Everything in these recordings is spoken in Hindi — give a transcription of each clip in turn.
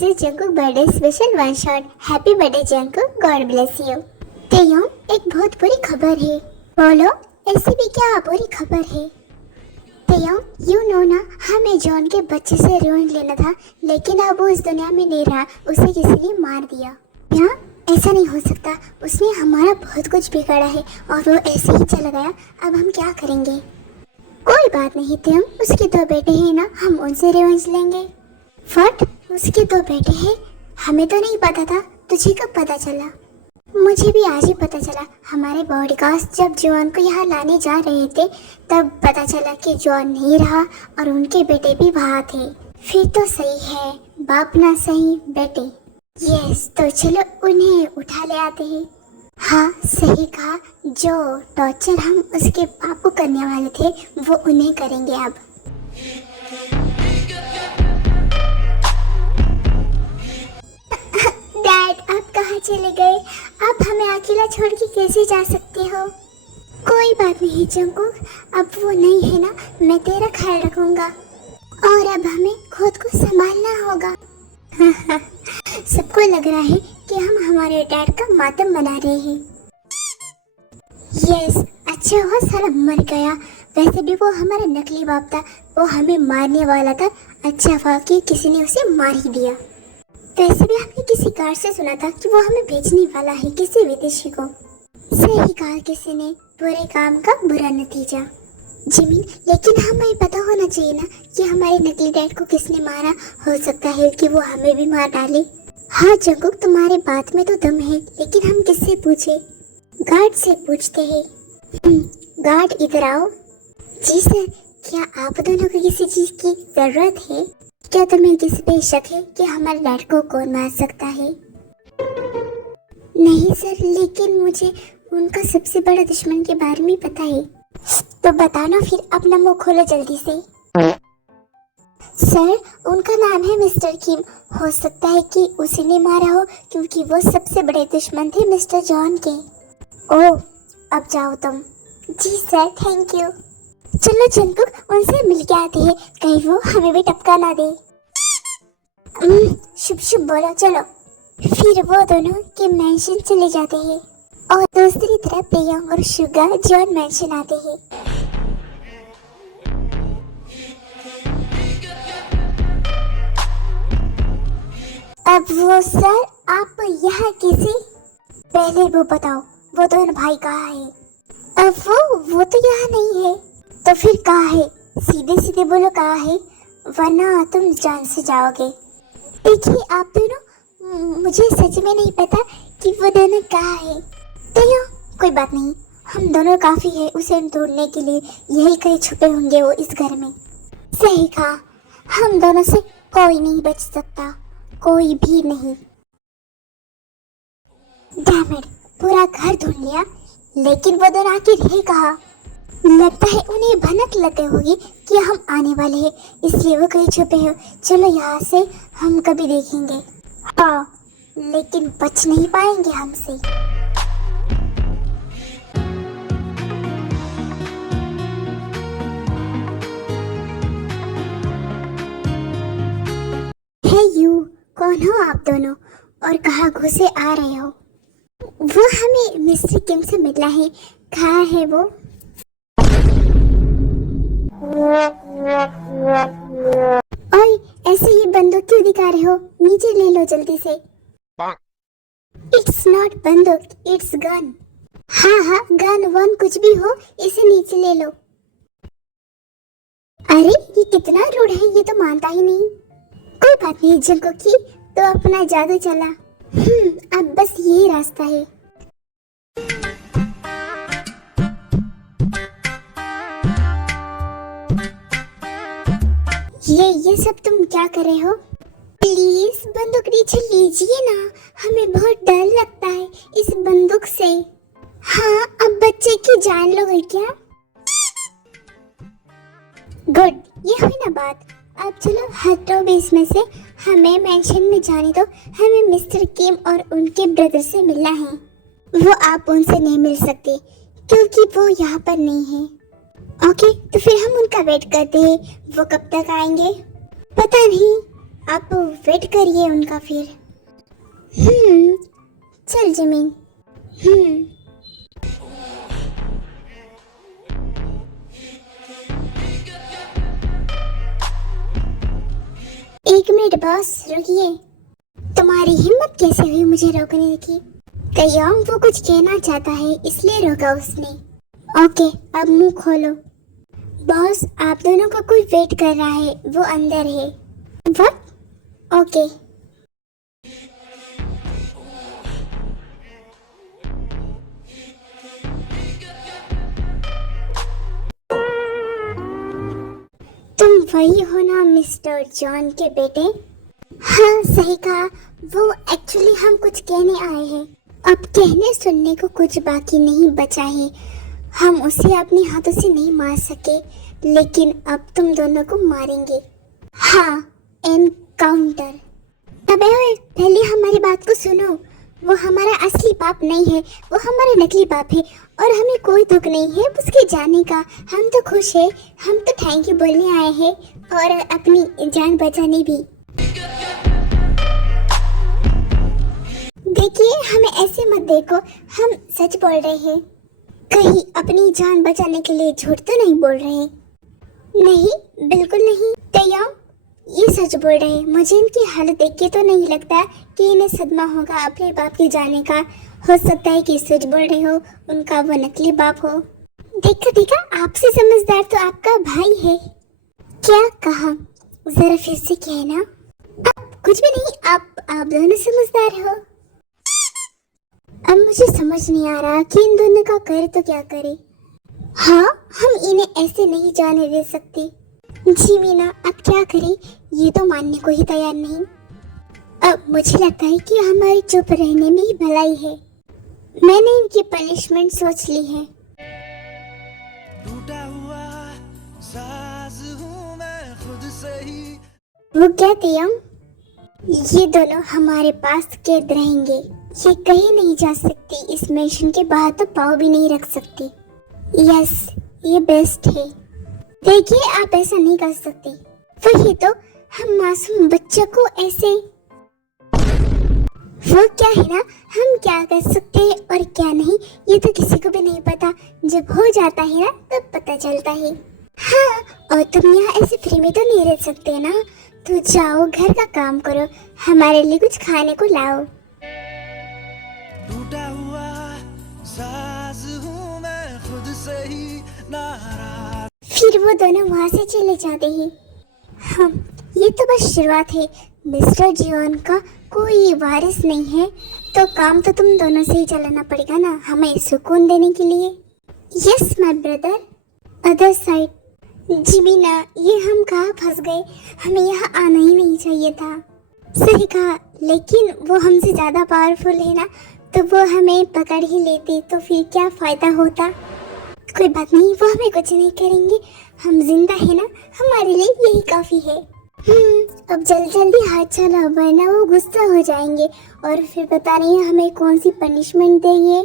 This is Jungkook birthday special one shot. Happy birthday Jungkook. God bless you. तेयों एक बहुत बुरी खबर है। बोलो ऐसी भी क्या बुरी खबर है? तेयों यू नो ना, हमें जॉन के बच्चे से रोन लेना था, लेकिन अब वो इस दुनिया में नहीं रहा। उसे किसी ने मार दिया। यहाँ ऐसा नहीं हो सकता। उसने हमारा बहुत कुछ बिगाड़ा है और वो ऐसे ही चला गया। अब हम क्या करेंगे? कोई बात नहीं तेयों, उसके दो बेटे हैं ना, हम उनसे रिवेंज लेंगे। फट, उसके दो बेटे हैं? हमें तो नहीं पता था। तुझे कब पता चला? मुझे भी आज ही पता चला। हमारे बॉडीगार्ड्स जब जॉन को यहाँ लाने जा रहे थे तब पता चला कि जॉन नहीं रहा और उनके बेटे भी वहाँ थे। फिर तो सही है, बाप ना सही बेटे। यस, तो चलो उन्हें उठा ले आते हैं। हाँ सही कहा, जो टॉर्चर हम उसके बाप को करने वाले थे वो उन्हें करेंगे अब। डैड आप कहाँ चले गए? आप हमें अकेला छोड़ के कैसे जा सकते हो? कोई बात नहीं जंकुक, अब वो नहीं है ना, मैं तेरा ख्याल रखूंगा और अब हमें खुद को संभालना होगा। सबको लग रहा है कि हम हमारे डैड का मातम मना रहे हैं। यस, अच्छा हुआ साला मर गया। वैसे भी वो हमारा नकली बाप था, वो हमें मारने वाला था। अच्छा हुआ कि किसी ने उसे मार ही दिया। वैसे भी हमने किसी कार से सुना था कि वो हमें भेजने वाला है किसी विदेशी को। सही कहा किसी ने, बुरे काम का बुरा नतीजा। जिमिन, लेकिन हमें पता होना चाहिए ना कि हमारे नकली डैड को किसने मारा। हो सकता है कि वो हमें भी मार डाले। हाँ जंकुक, तुम्हारे बात में तो दम है, लेकिन हम किससे पूछे? गार्ड से पूछते हैं। गार्ड इधर आओ। जी सर, क्या आप दोनों को किसी चीज की जरूरत है? क्या तुम्हें किसी पे शक है कि हमारे डैड को कौन मार सकता है? नहीं सर, लेकिन मुझे उनका सबसे बड़ा दुश्मन के बारे में पता है। तो बताना फिर, अपना मुंह खोलो जल्दी से। सर, उनका नाम है मिस्टर किम। हो सकता है कि उसी ने मारा हो, क्योंकि वो सबसे बड़े दुश्मन थे मिस्टर जॉन के। ओह, अब जाओ तुम। जी सर, थैंक यू। चलो जंकुक, उनसे मिल के आते हैं, कहीं वो हमें भी टपका ना दे। शुभ शुभ बोलो। चलो फिर वो दोनों के मैंशन चले जाते हैं और दूसरी तरफ पेयोंग और शुगा जॉन मैंशन आते हैं। अब वो सर, आप यहाँ किसी? पहले वो बताओ, वो दोनों भाई कहाँ है? अब वो तो यहाँ नहीं है। तो फिर कहाँ है? सीधे सीधे बोलो कहाँ है, वरना तुम जान से जाओगे। देखिए आप दोनों, मुझे सच में नहीं पता कि वो दोनों कहाँ है। तो कोई बात नहीं, हम दोनों काफी है उसे ढूंढने के लिए। यही कहीं छुपे होंगे वो इस घर में। सही कहा, हम दोनों से कोई नहीं बच सकता, कोई भी नहीं। डैम इट, पूरा घर ढूंढ लिया, लेकिन वो दोनों आखिर है कहाँ? लगता है उन्हें भनक लग गई होगी कि हम आने वाले हैं, इसलिए वो कहीं छुपे हो। चलो यहाँ से हम कभी देखेंगे। हाँ, लेकिन बच नहीं पाएंगे हमसे। हे यू, कौन हो आप दोनों और कहाँ घुसे आ रहे हो? वो हमें मिस्टर किम से मिलना है। कहाँ है वो? ओए, ऐसे ही बंदूक क्यों दिखा रहे हो? नीचे ले लो जल्दी से। इट्स नॉट बंदूक, इट्स गन। हाँ हाँ, गन वन कुछ भी हो, इसे नीचे ले लो। अरे ये कितना रूड है, ये तो मानता ही नहीं। कोई बात नहीं जंकुक की, तो अपना जादू चला। अब बस ये रास्ता है। ये सब तुम क्या कर रहे हो? प्लीज बंदूक नीचे लीजिए ना, हमें बहुत डर लगता है इस बंदूक से। हाँ, अब बच्चे की जान लोगे क्या? गुड, ये हुई ना बात। अब चलो हटो बेस में से, हमें मेंशन में जाने दो। हमें मिस्टर किम और उनके ब्रदर से मिलना है। वो आप उनसे नहीं मिल सकते क्योंकि वो यहाँ पर नहीं है। ओके, तो फिर हम उनका वेट करते हैं। वो कब तक आएंगे? पता नहीं, आप वेट करिए उनका फिर। चल जिमिन। एक मिनट बॉस, रुकिए। तुम्हारी हिम्मत कैसे हुई मुझे रोकने की? तयंग वो कुछ कहना चाहता है इसलिए रोका उसने। ओके, अब मुंह खोलो। बॉस, आप दोनों का कोई वेट कर रहा है, वो अंदर है। व्हाट? ओके। तुम वही हो ना मिस्टर जॉन के बेटे? हाँ सही कहा। वो एक्चुअली हम कुछ कहने आए हैं। अब कहने सुनने को कुछ बाकी नहीं बचा है। हम उसे अपने हाथों से नहीं मार सके, लेकिन अब तुम दोनों को मारेंगे। हाँ, एनकाउंटर। अबे ओए, पहले हमारी बात को सुनो। वो हमारा असली बाप नहीं है, वो हमारा नकली बाप है और हमें कोई दुख नहीं है उसके जाने का। हम तो खुश है, हम तो थैंक यू बोलने आए हैं और अपनी जान बचाने भी। देखिए, हमें ऐसे मत देखो, हम सच बोल रहे हैं। कहीं अपनी जान बचाने के लिए झूठ तो नहीं बोल रहे? नहीं, बिल्कुल नहीं। तैयार, ये सच बोल रहे हैं। मुझे इनकी हालत देख के तो नहीं लगता कि इन्हें सदमा होगा अपने बाप के जाने का। हो सकता है कि सच बोल रहे हो, उनका वो नकली बाप हो। देखा, आपसे समझदार तो आपका भाई है। क्या कहा? जरा फिर से कहना। अब कुछ भी नहीं, आप दोनों समझदार हो। अब मुझे समझ नहीं आ रहा कि इन दोनों का करे तो क्या करे। हाँ, हम इन्हें ऐसे नहीं जाने दे सकते। जी मीना, अब क्या करें? ये तो मानने को ही तैयार नहीं। अब मुझे लगता है कि हमारे चुप रहने में ही भलाई है। मैंने इनकी पनिशमेंट सोच ली है। टूटा हुआ साज हूं मैं खुद से ही। वो कहती हम, ये दोनों हमारे पास कैद रहेंगे। ये कहीं नहीं जा सकती, इस मिशन के बाहर तो पाँव भी नहीं रख सकती। यस, ये बेस्ट है। देखिए, आप ऐसा नहीं कर सकते। वही तो, हम मासूम बच्चों को ऐसे। वो क्या है ना, हम क्या कर सकते हैं और क्या नहीं, ये तो किसी को भी नहीं पता। जब हो जाता है ना, तब पता चलता है। हाँ, और तुम यहाँ ऐसे फ्री में तो नहीं रह सकते ना। तो जाओ, घर का काम करो, हमारे लिए कुछ खाने को लाओ। टूटा हुआ साज हूं मैं खुद से ही नाराज। फिर वो दोनों वहाँ से चले जाते हैं। हाँ, ये तो बस शुरुआत है। मिस्टर जीवन का कोई वारिस नहीं है, तो काम तो तुम दोनों से ही चलाना पड़ेगा ना, हमें सुकून देने के लिए। Yes my brother. Other side. जिमीना, ये हम कहाँ फंस गए? हमें यहाँ आना ही नहीं चाहिए था। सही कहा, लेकिन वो हमसे ज्यादा पावरफुल है ना, तो वो हमें पकड़ ही लेते तो फिर क्या फायदा होता। कोई बात नहीं, वो हमें कुछ नहीं करेंगे। हम जिंदा है ना, हमारे लिए यही काफी है। अब जल्दी हाथ चलाओ, वरना वो गुस्सा हो जाएंगे और फिर पता नहीं हमें कौन सी पनिशमेंट देंगे।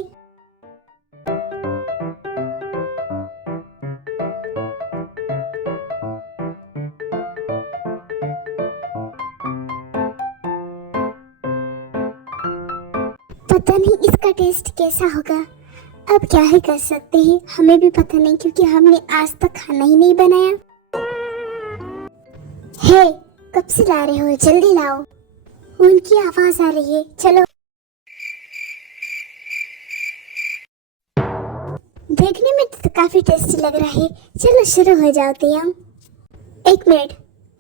पता नहीं इसका टेस्ट कैसा होगा। अब क्या ही कर सकते हैं, हमें भी पता नहीं क्योंकि हमने आज तक खाना ही नहीं बनाया। हे, कब से ला रहे हो? जल्दी लाओ। उनकी आवाज आ रही है, चलो। देखने में तो काफी टेस्टी लग रहा है। चलो शुरू हो जाते हैं। एक मिनट,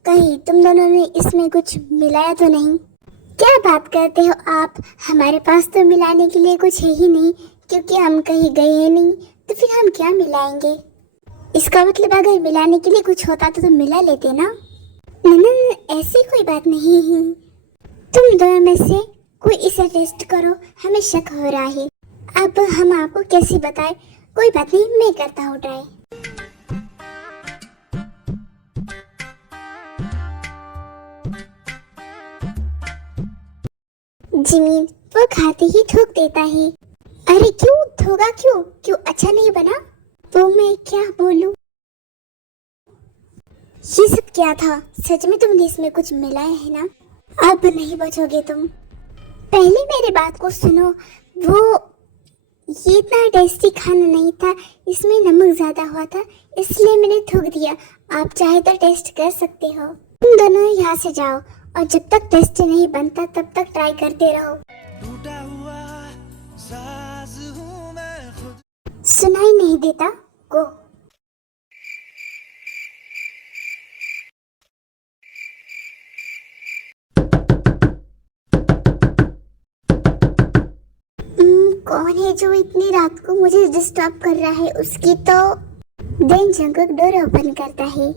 कहीं तुम दोनों ने इसमें कुछ मिलाया तो नहीं? क्या बात करते हो आप? हमारे पास तो मिलाने के लिए कुछ है ही नहीं, क्योंकि हम कहीं गए हैं नहीं, तो फिर हम क्या मिलाएंगे? इसका मतलब अगर मिलाने के लिए कुछ होता तो तुम मिला लेते ना। नहीं, ऐसी कोई बात नहीं है। तुम दोनों में से कोई इसे टेस्ट करो, हमें शक हो रहा है। अब हम आपको कैसे बताएं? कोई बात नहीं, मैं करता हूँ ट्राई। जिमीन, वो खाते ही थूक देता है। अरे क्यों थोड़ा? क्यों अच्छा नहीं बना? तो मैं क्या बोलूं? ये सब क्या था? सच में तुमने इसमें कुछ मिलाया है ना? अब नहीं बचोगे तुम। पहले मेरी बात को सुनो। वो ये इतना टेस्टी खाना नहीं था, इसमें नमक ज्यादा हुआ था, इसलिए मैंने थूक दिया। आप चाहे तो टेस्ट कर सकते हो। तुम दोनों यहाँ से जाओ और जब तक टेस्ट नहीं बनता तब तक ट्राई करते रहो। टूटा हुआ साज हूँ मैं खुद। सुनाई नहीं देता? गो। कौन है जो इतनी रात को मुझे डिस्टर्ब कर रहा है? उसकी तो देन जंगक डोर ओपन करता है।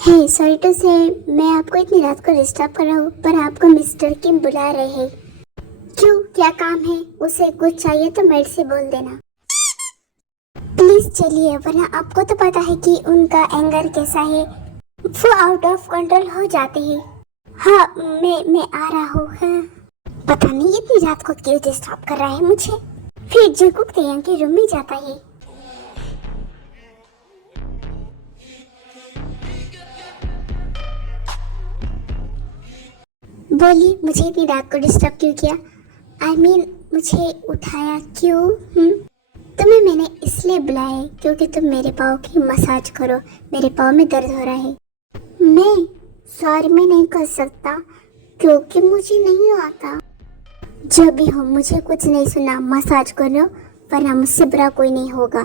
हे सॉरी टू से, मैं आपको इतनी रात को डिस्टर्ब कर रहा हूँ, पर आपको मिस्टर किम बुला रहे हैं। क्यों, क्या काम है? उसे कुछ चाहिए तो मेरे से बोल देना। प्लीज चलिए, वरना आपको तो पता है कि उनका एंगर कैसा है, वो आउट ऑफ कंट्रोल हो जाते हैं। हाँ, मैं आ रहा हूँ। हाँ। पता नहीं इतनी रात को क्यों डिस्टर्ब कर रहा है मुझे। फिर जंगकुक तेयंग के रूम में जाता है। बोलिए, मुझे इतनी रात को डिस्टर्ब क्यों किया? I mean, मुझे उठाया क्यों? तुम्हें मैंने इसलिए बुलाया है क्योंकि तुम मेरे पाँव की मसाज करो। मेरे पाँव में दर्द हो रहा है। मैं सॉरी, मैं नहीं कर सकता क्योंकि मुझे नहीं आता। जब भी हो, मुझे कुछ नहीं सुना। मसाज करो वरना मुझसे बुरा कोई नहीं होगा।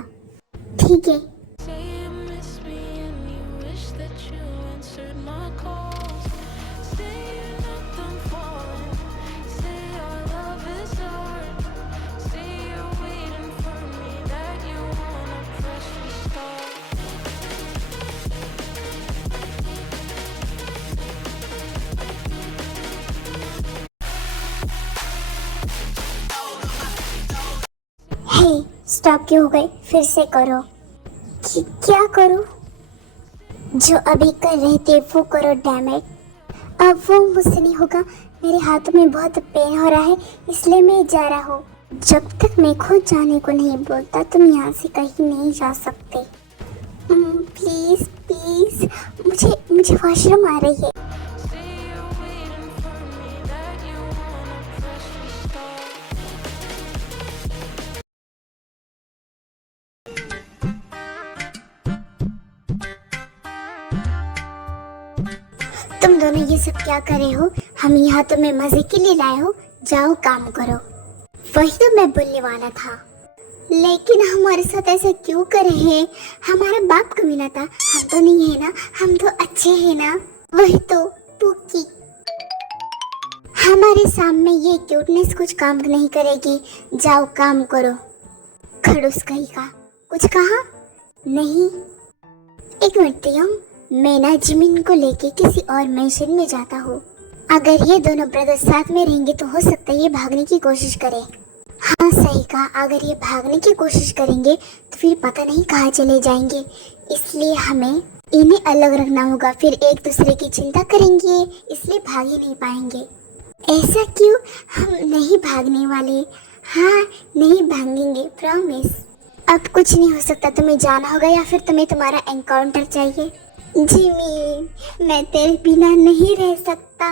ठीक है। Say you miss me and you wish that you answered my calls. Say you're not done falling. Say our love is hard. Say you're waiting for me, that you wanna press restart. हे स्टॉप क्यों हो गए? फिर से करो। क्या करो? जो अभी कर रहे थे वो करो, डैम इट। अब वो मुझसे नहीं होगा। मेरे हाथों में बहुत पेन हो रहा है, इसलिए मैं जा रहा हूँ। जब तक मैं खुद जाने को नहीं बोलता तुम यहाँ से कहीं नहीं जा सकते। प्लीज प्लीज, मुझे वॉशरूम आ रही है। Say you're waiting for me, that you wanna press restart. तुम दोनों ये सब क्या कर रहे हो? हम यहाँ तुम्हें मजे के लिए लाए हो। जाओ काम करो। वही तो मैं बोलने वाला था, लेकिन हमारे साथ ऐसा क्यों कर रहे हैं? हमारा बाप कमीना था, हम तो नहीं है ना, हम तो अच्छे हैं ना। वही तो पुकी, हमारे सामने ये क्यूटनेस कुछ काम नहीं करेगी। जाओ काम करो। खड़ूस कहीं का कुछ कहा नहीं। एक मिनट दियो, मैं ना जिमिन को लेके किसी और मेंशन में जाता हूँ। अगर ये दोनों ब्रदर्स साथ में रहेंगे तो हो सकता है ये भागने की कोशिश करें। हाँ सही कहा, अगर ये भागने की कोशिश करेंगे तो फिर पता नहीं कहाँ चले जाएंगे। इसलिए हमें इन्हें अलग रखना होगा, फिर एक दूसरे की चिंता करेंगे, इसलिए भाग ही नहीं पाएंगे। ऐसा क्यों? हम नहीं भागने वाले। हाँ, नहीं भागेंगे, प्रॉमिस। अब कुछ नहीं हो सकता, तुम्हें जाना होगा या फिर तुम्हें तुम्हारा एनकाउंटर चाहिए। जिमी, मैं तेरे बिना नहीं रह सकता।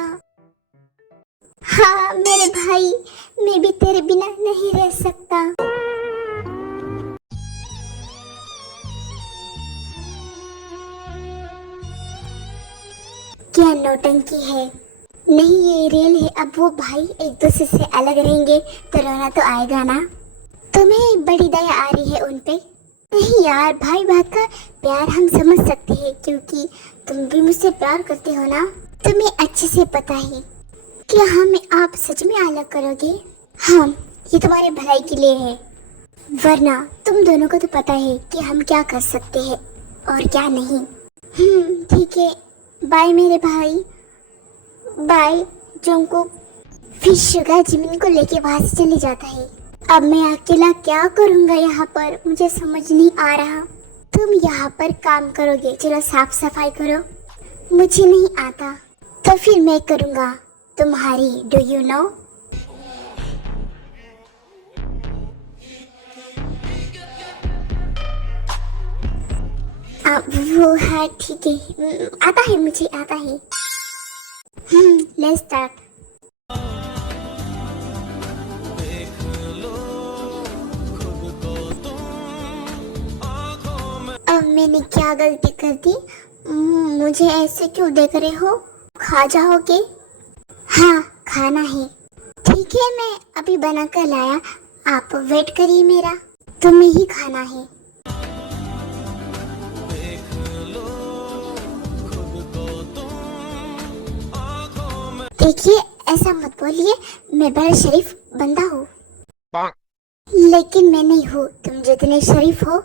हाँ मेरे भाई, मैं भी तेरे बिना नहीं रह सकता। क्या नौटंकी है? नहीं, ये रियल है। अब वो भाई एक दूसरे से अलग रहेंगे तो रोना तो आएगा ना। तुम्हें बड़ी दया आ रही है उन पे? नहीं यार, भाई भाई का प्यार हम समझ सकते हैं क्योंकि तुम भी मुझसे प्यार करते हो ना। तुम्हें अच्छे से पता है। क्या हमें आप सच में अलग करोगे? हाँ, ये तुम्हारे भलाई के लिए है, वरना तुम दोनों को तो पता है कि हम क्या कर सकते हैं और क्या नहीं। ठीक है, बाय मेरे भाई, बाय जंगकुक। फिर शुगा जिमिन को लेके वहां से चले जाता है। अब मैं अकेला क्या करूँगा यहाँ पर, मुझे समझ नहीं आ रहा। तुम यहाँ पर काम करोगे, चलो साफ सफाई करो। मुझे नहीं आता तो फिर मैं करूँगा तुम्हारी, डू यू नो। वो है ठीक है, आता है, मुझे आता है। Let's start. अब मैंने क्या गलती कर दी? मुझे ऐसे क्यों देख रहे हो? खा जाओगे? हाँ, खाना है। ठीक है, मैं अभी बना कर लाया, आप वेट करिए मेरा। तुम्हें ही खाना है। देखिए, ऐसा मत बोलिए, मैं बड़ा शरीफ बंदा हूँ। लेकिन मैं नहीं हूँ। तुम जितने शरीफ हो,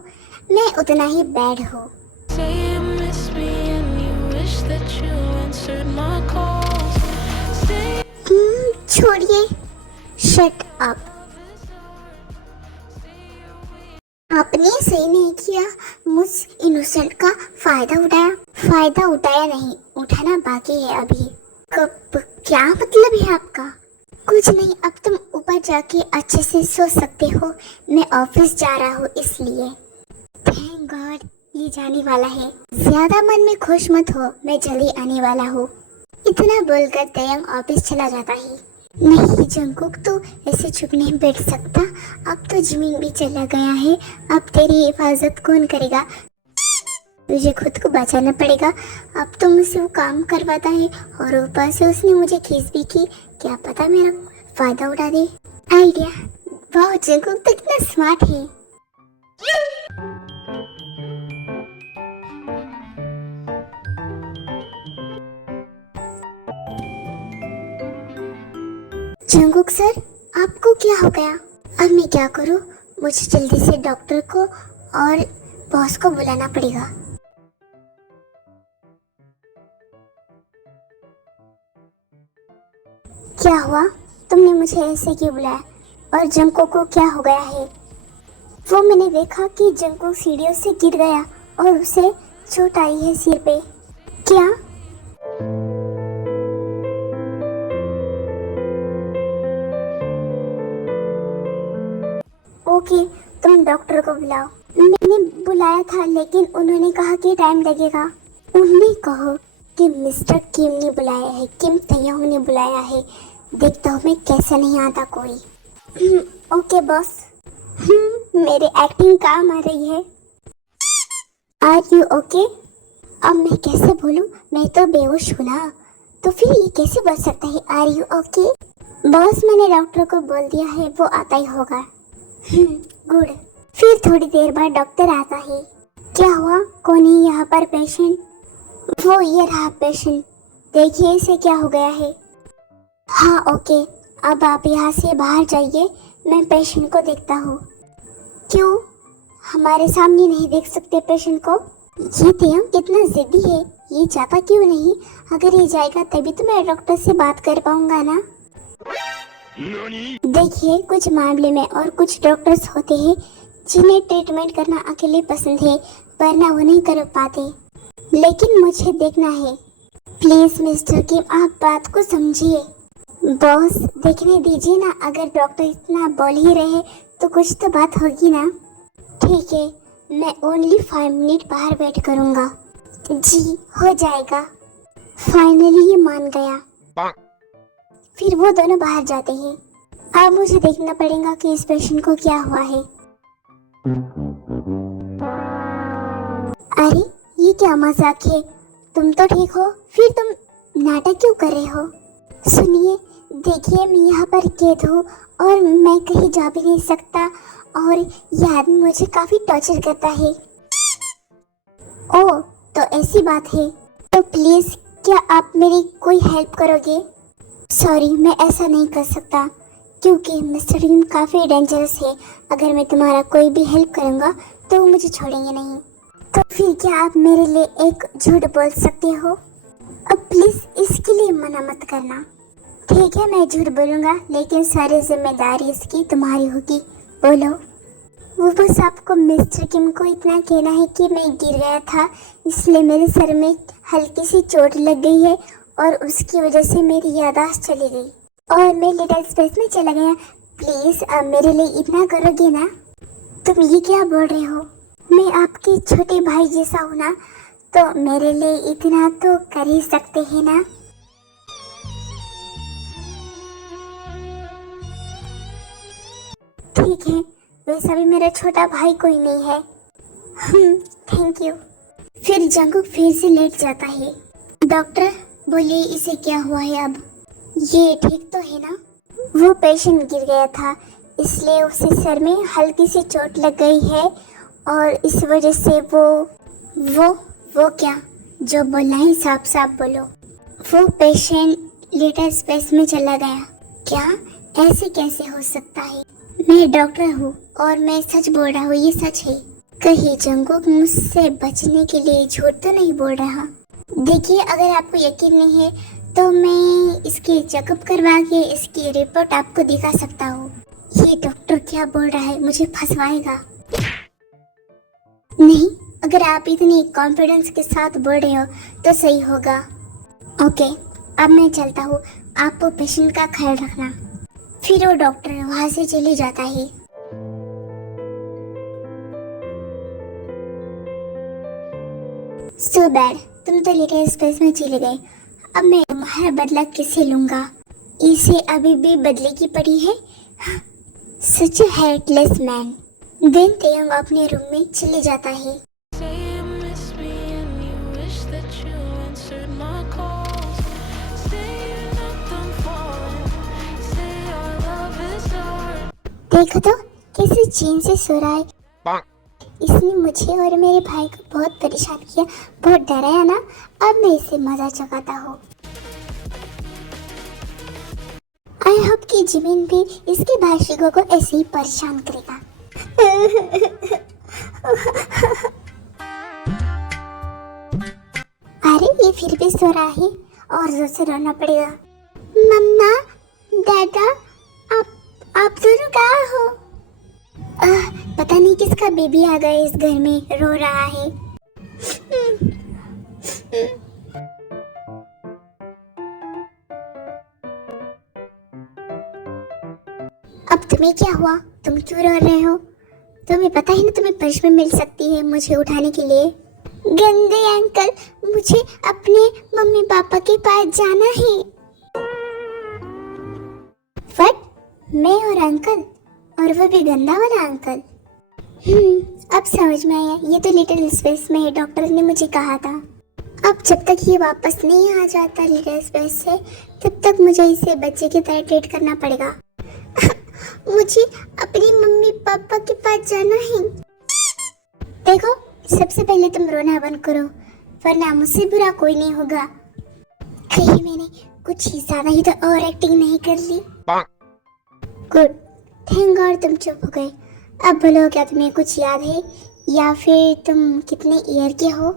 मैं उतना ही बैड हूँ। Say you miss me and you wish that you answered my calls. Say छोड़िए, शट अप। आपने सही नहीं किया, मुझ इनोसेंट का फायदा उठाया। फायदा उठाया नहीं, उठाना बाकी है अभी। कब? क्या मतलब है आपका? कुछ नहीं, अब तुम ऊपर जाके अच्छे से सो सकते हो। मैं ऑफिस जा रहा हूँ इसलिए। थैंक गॉड, ये जाने वाला है। ज्यादा मन में खुश मत हो, मैं जल्दी आने वाला हूँ। इतना बोलकर तयंग ऑफिस चला जाता है। नहीं जंकुक, तो ऐसे चुप नहीं बैठ सकता। अब तो जिमिन भी चला गया है, अब तेरी हिफाजत कौन करेगा? तुझे खुद को बचाना पड़ेगा। अब तो मुझसे वो काम करवाता है और ऊपर से उसने मुझे खींच भी की। क्या पता मेरा फायदा उठा दे। आइडिया, वाह जंकुक तो कितना स्मार्ट है। जंकुक सर, आपको क्या हो गया? अब मैं क्या करूं? मुझे जल्दी से डॉक्टर को और बॉस को बुलाना पड़ेगा। क्या हुआ? तुमने मुझे ऐसे क्यों बुलाया? और जंकुक को क्या हो गया है? वो मैंने देखा कि जंकुक सीढ़ियों से गिर गया और उसे चोट आई है सिर पे। क्या? ओके, तुम डॉक्टर को बुलाओ। मैंने बुलाया था लेकिन उन्होंने कहा कि टाइम लगेगा। उन्हें कहो कि मिस्टर किम ने बुलाया है, किम तयंग ने बुलाया है। देखता हूँ मैं कैसे नहीं आता कोई। Okay boss. मेरी एक्टिंग काम आ रही है। Are you okay? अब मैं कैसे बोलूँ, मैं तो बेहोश हूँ ना, तो फिर ये कैसे बच सकता है? Are you okay? बॉस, मैंने डॉक्टर को बोल दिया है, वो आता ही होगा। गुड। फिर थोड़ी देर बाद डॉक्टर आता है। क्या हुआ? कौन है यहाँ पर पेशेंट? वो ये रहा पेशेंट, देखिए इसे क्या हो गया है। हाँ ओके, अब आप यहाँ से बाहर जाइए, मैं पेशेंट को देखता हूँ। क्यों? हमारे सामने नहीं देख सकते पेशेंट को? ये तयंग कितना जिद्दी है, ये जाता क्यों नहीं? अगर ये जाएगा तभी तो मैं डॉक्टर से बात कर पाऊंगा ना। देखिए, कुछ मामले में और कुछ डॉक्टर्स होते हैं जिन्हें ट्रीटमेंट करना अकेले पसंद है, वरना वो नहीं कर पाते। लेकिन मुझे देखना है। प्लीज मिस्टर किम, आप बात को समझिए। बॉस, देखने दीजिए ना, अगर डॉक्टर इतना बोल ही रहे तो कुछ तो बात होगी ना। ठीक है, मैं ओनली 5 मिनट बाहर वेट करूँगा। जी, हो जाएगा। फाइनली ये मान गया। फिर वो दोनों बाहर जाते हैं। अब मुझे देखना पड़ेगा कि इस पेशेंट को क्या हुआ है। अरे ये क्या मजाक है? तुम तो ठीक हो, फिर तुम नाटक क्यों कर रहे हो? सुनिए, देखिए मैं यहाँ पर कैद हूँ और मैं कहीं जा भी नहीं सकता और ये आदमी मुझे काफी टॉर्चर करता है। ओह, तो ऐसी बात है, तो प्लीज क्या आप मेरी कोई हेल्प करोगे? सॉरी, मैं ऐसा नहीं कर सकता क्योंकि मिस्टर किम काफ़ी डेंजरस है। अगर मैं तुम्हारा कोई भी हेल्प करूँगा तो वो मुझे छोड़ेंगे नहीं। तो फिर क्या आप मेरे लिए एक झूठ बोल सकते हो? अब प्लीज़ इसके लिए मना मत करना। ठीक है, मैं झूठ बोलूँगा, लेकिन सारी जिम्मेदारी इसकी तुम्हारी होगी। बोलो। वो बस आपको मिस्टर किम को इतना कहना है कि मैं गिर गया था, इसलिए मेरे सर में हल्की सी चोट लग गई है और उसकी वजह से मेरी याददाश्त चली गई और मैं लिटिल स्पेस में चला गया। प्लीज अब मेरे लिए इतना करोगे ना? तुम ये क्या बोल रहे हो? मैं आपके छोटे भाई जैसा हूँ ना, तो मेरे लिए इतना तो कर ही सकते हैं ना। ठीक है, वैसा भी मेरा छोटा भाई कोई नहीं है। Thank you. फिर जंगकुक फिर से लेट जाता है। डॉक्टर बोलिए, इसे क्या हुआ है अब? ये ठीक तो है ना? वो पेशेंट गिर गया था, इसलिए उसे सर में हल्की सी चोट लग गई है और इस वजह से वो क्या? जो बोलना है साफ साफ बोलो। वो पेशेंट लिटिल स्पेस में चला गया। क्या? ऐसे कैसे हो सकता है? मैं डॉक्टर हूँ और मैं सच बोल रहा हूँ, ये सच है। कहीं जंगकुक मुझसे बचने के लिए झूठ तो नहीं बोल रहा? देखिए, अगर आपको यकीन नहीं है तो मैं इसकी चेकअप करवा के इसकी रिपोर्ट आपको दिखा सकता हूँ। ये डॉक्टर क्या बोल रहा है, मुझे फंसवाएगा? नहीं, अगर आप इतनी कॉन्फिडेंस के साथ बोल रहे हो तो सही होगा। ओके, अब मैं चलता हूँ, आप पेशेंट का ख्याल रखना। फिर वो डॉक्टर वहाँ से चले जाता है। सो बैड, तुम तो लिटिल स्पेस में चले गए। अब मैं तुम्हारा बदला किससे लूंगा? इसे अभी भी बदले की पड़ी है। सच अ हेटलेस मैन। देन तेयंग अपने रूम में चले जाता है। Say you miss me and you wish that you answered my calls. Say you're not done falling. Say our love is ours. देखो तो कैसे चैन से सो रहा है। इसने मुझे और मेरे भाई को बहुत परेशान किया, बहुत डराया ना। अब मैं इसे मजा चुकाता हूँ। आई होप कि जिमिन भी इसके भाषिकों को ऐसे ही परेशान करेगा। अरे ये फिर भी सो रहा है और जोर से रोना पड़ेगा। मम्मा, दादा, आप दोनों कहाँ हो? पता नहीं किसका बेबी आ गया इस घर में, रो रहा है। अब तुम्हें क्या हुआ? तुम क्यों रो रहे हो? तुम्हें पता है ना तुम्हें पनिशमेंट मिल सकती है मुझे उठाने के लिए। गंदे अंकल, मुझे अपने मम्मी पापा के पास जाना है। व्हाट? मैं और अंकल? और वो भी गंदा वाला अंकल? अब समझ में आया, ये तो लिटिल स्पेस में है, डॉक्टर ने मुझे कहा था। अब जब तक ये वापस नहीं आ जाता लिटिल स्पेस से, तब तक मुझे इसे बच्चे की तरह ट्रीट करना पड़ेगा। मुझे अपनी मम्मी पापा के पास जाना है। देखो, सबसे पहले तुम रोना बंद करो, वरना मुझसे बुरा कोई नहीं होगा। कहीं मैंने कुछ ही ज्यादा ही तो और एक्टिंग नहीं कर ली। गुड, थैंक गॉड तुम चुप हो गए। अब बोलो, क्या तुम्हें कुछ याद है या फिर तुम कितने ईयर के हो?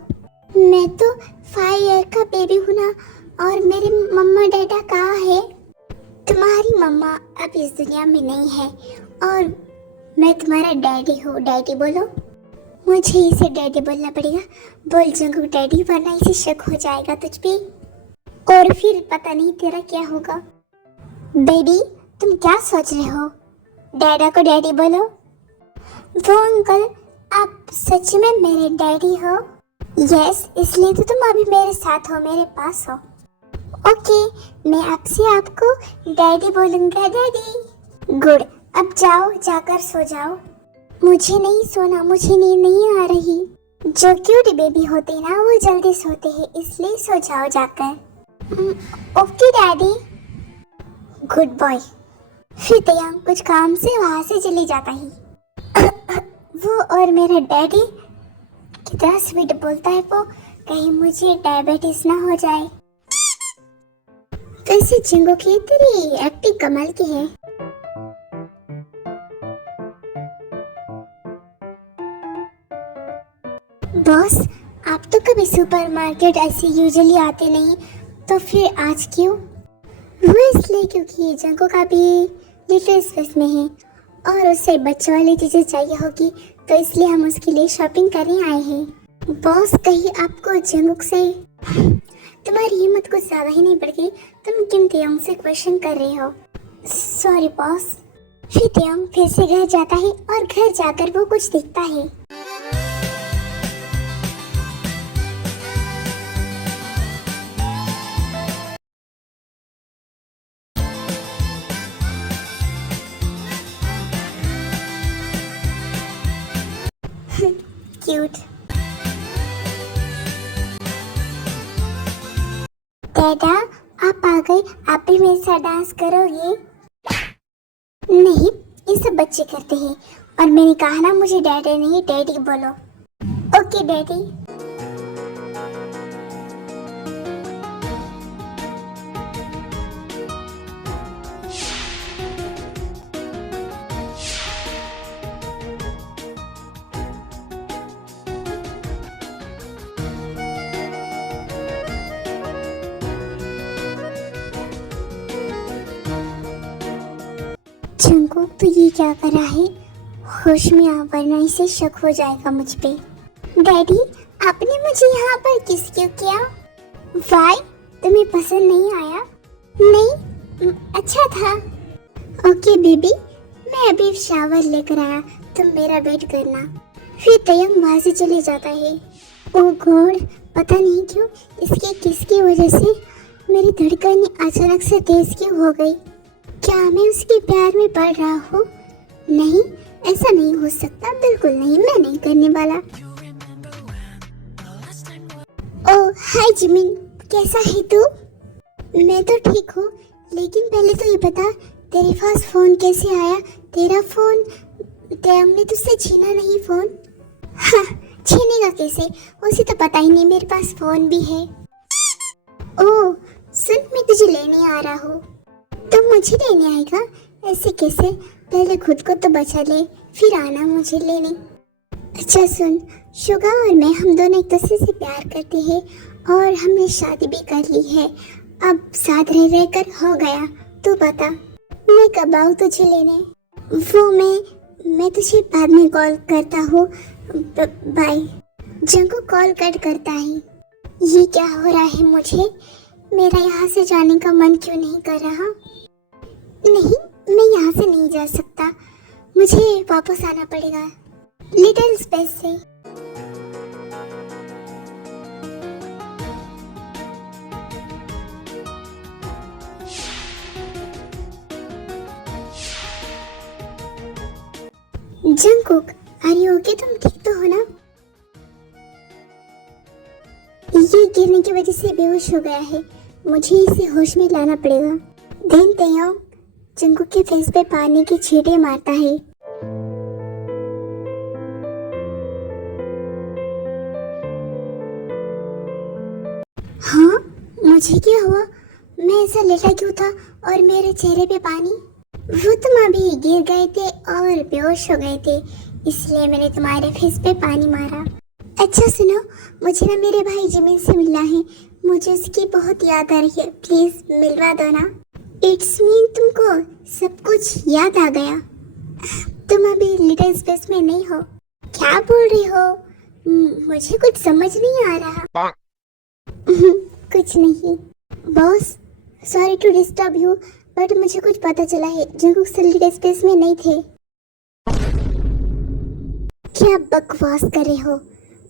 मैं तो 5 ईयर का बेबी हूँ ना। और मेरे मम्मा डैडा कहाँ है? तुम्हारी मम्मा अब इस दुनिया में नहीं है और मैं तुम्हारा डैडी हूँ। डैडी बोलो। मुझे इसे डैडी बोलना पड़ेगा। बोल जंगकुक डैडी, वरना इसे शक हो जाएगा तुझ पे और फिर पता नहीं तेरा क्या होगा। बेबी, तुम क्या सोच रहे हो? डैडा को डैडी बोलो। वो अंकल, आप सच में मेरे डैडी हो? यस, इसलिए तो तुम अभी मेरे साथ हो, मेरे पास हो। ओके, मैं आपसे आपको डैडी बोलूंगा। डैडी। गुड, अब जाओ, जाकर सो जाओ। मुझे नहीं सोना, मुझे नींद नहीं आ रही। जो क्यूट बेबी होते हैं ना, वो जल्दी सोते हैं, इसलिए सो जाओ जाकर। Okay daddy. Good boy. फिर तेयंग कुछ काम से वहां से चले जाता है। वो और मेरा डैडी कितना स्वीट बोलता है वो, कहीं मुझे डायबिटीज ना हो जाए। वैसे जिंगो की तेरी एक्टिंग कमाल की है। बॉस, आप तो कभी सुपरमार्केट ऐसे यूजुअली आते नहीं, तो फिर आज क्यों? वो इसलिए क्योंकि जंगकुक का भी लिटिल स्पेस में है और उसे बच्चों वाली चीजें चाहिए होगी, तो इसलिए हम उसके लिए शॉपिंग करने आए हैं। बॉस, कहीं आपको जंगकुक से तुम्हारी हिम्मत कुछ ज्यादा ही नहीं बढ़ गई? तुम किन तेयंग से क्वेश्चन कर रहे हो? Sorry boss. फिर तेयंग फिर से घर जाता है और घर जाकर वो कुछ देखता है। क्यूट। डैडा आप आ गए, आप भी मेरे साथ डांस करोगे? नहीं, ये सब बच्चे करते हैं। और मैंने कहा ना मुझे डैडी नहीं डैडी बोलो। Okay daddy. जंगकुक तो ये क्या कर रहा है? होश में आ वरना इसे शक हो जाएगा मुझ पे। डैडी आपने मुझे यहाँ पर किस क्यों किया? वाई तुम्हें पसंद नहीं आया? नहीं अच्छा था। ओके बेबी, मैं अभी शावर लेकर आया, तुम मेरा वेट करना। फिर तयंग वहाँ से चले जाता है। ओ गॉड, पता नहीं क्यों इसके किसकी वजह से मेरी धड़कन अचानक से तेज क्यों हो गई। क्या मैं उसके प्यार में पड़ रहा हूँ? नहीं, ऐसा नहीं हो सकता, बिल्कुल नहीं, मैं नहीं करने वाला। ओह हाय जिमिन, कैसा है तू? मैं तो ठीक हूँ, लेकिन पहले तो ये बता तेरे पास फोन कैसे आया? तेरा फोन तयंग ने तुझसे छीना नहीं फोन? हाँ, छीनेगा कैसे, उसे तो पता ही नहीं मेरे पास फोन भी है। ओह सुन, मैं तुझे लेने आ रहा हूँ। तो मुझे लेने आएगा? ऐसे कैसे? पहले खुद को तो बचा ले, फिर आना मुझे लेने। अच्छा सुन, शुगा और मैं हम दोनों एक दूसरे से प्यार करते हैं और हमने शादी भी कर ली है। अब साथ रह रहकर हो गया। तू बता मैं कब आऊँ तुझे लेने? वो मैं तुझे बाद में कॉल करता हूँ, बाय। जंगकुक कॉल कट करता है। ये क्या हो रहा है मुझे? मेरा यहाँ से जाने का मन क्यों नहीं कर रहा? नहीं, मैं यहाँ से नहीं जा सकता, मुझे वापस आना पड़ेगा लिटिल स्पेस से। Jungkook, are you okay? तुम ठीक तो हो ना? ये गिरने की वजह से बेहोश हो गया है, मुझे इसे होश में लाना पड़ेगा। दिन तयंग जंगकुक के फेस पे पानी के छींटे मारता है। हाँ, मुझे क्या हुआ? मैं ऐसा लेटा क्यों था और मेरे चेहरे पे पानी? वो तुम अभी गिर गए थे और बेहोश हो गए थे, इसलिए मैंने तुम्हारे फेस पे पानी मारा। अच्छा सुनो, मुझे ना मेरे भाई जिमिन से मिलना है, मुझे उसकी बहुत याद आ रही है, प्लीज मिलवा दो ना। इट्स मीन तुमको सब कुछ याद आ गया? तुम अभी लिटिल स्पेस में नहीं हो? क्या बोल रही हो? मुझे कुछ समझ नहीं आ रहा। कुछ नहीं boss, sorry to disturb you, but मुझे कुछ पता चला है, जंगकुक लिटिल स्पेस में नहीं थे। क्या बकवास कर रहे हो?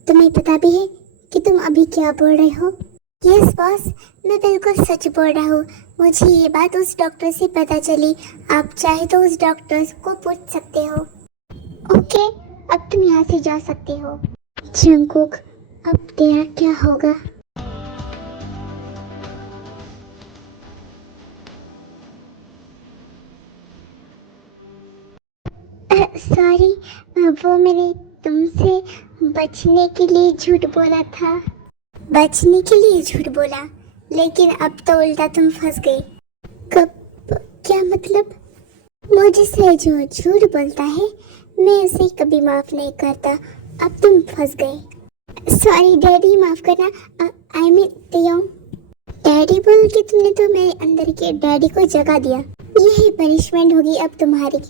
तुम्हें पता भी है कि तुम अभी क्या बोल रहे हो? यस बॉस, मैं बिल्कुल सच बोल रहा हूँ, मुझे ये बात उस डॉक्टर से पता चली, आप चाहे तो उस डॉक्टर को पूछ सकते हो। ओके, अब तुम यहाँ से जा सकते हो। जंगकुक, अब तेरा क्या होगा? सॉरी, वो मैंने तुमसे बचने के लिए झूठ बोला था। बचने के लिए झूठ बोला, लेकिन अब तो उल्टा तुम फंस गए। कब? क्या मतलब? मुझसे जो झूठ बोलता है मैं उसे कभी माफ नहीं करता, अब तुम फंस गए। सॉरी डैडी, माफ करना, आई मीन तयंग। डैडी बोल के तुमने तो मेरे अंदर के डैडी को जगा दिया, यही पनिशमेंट होगी अब तुम्हारी।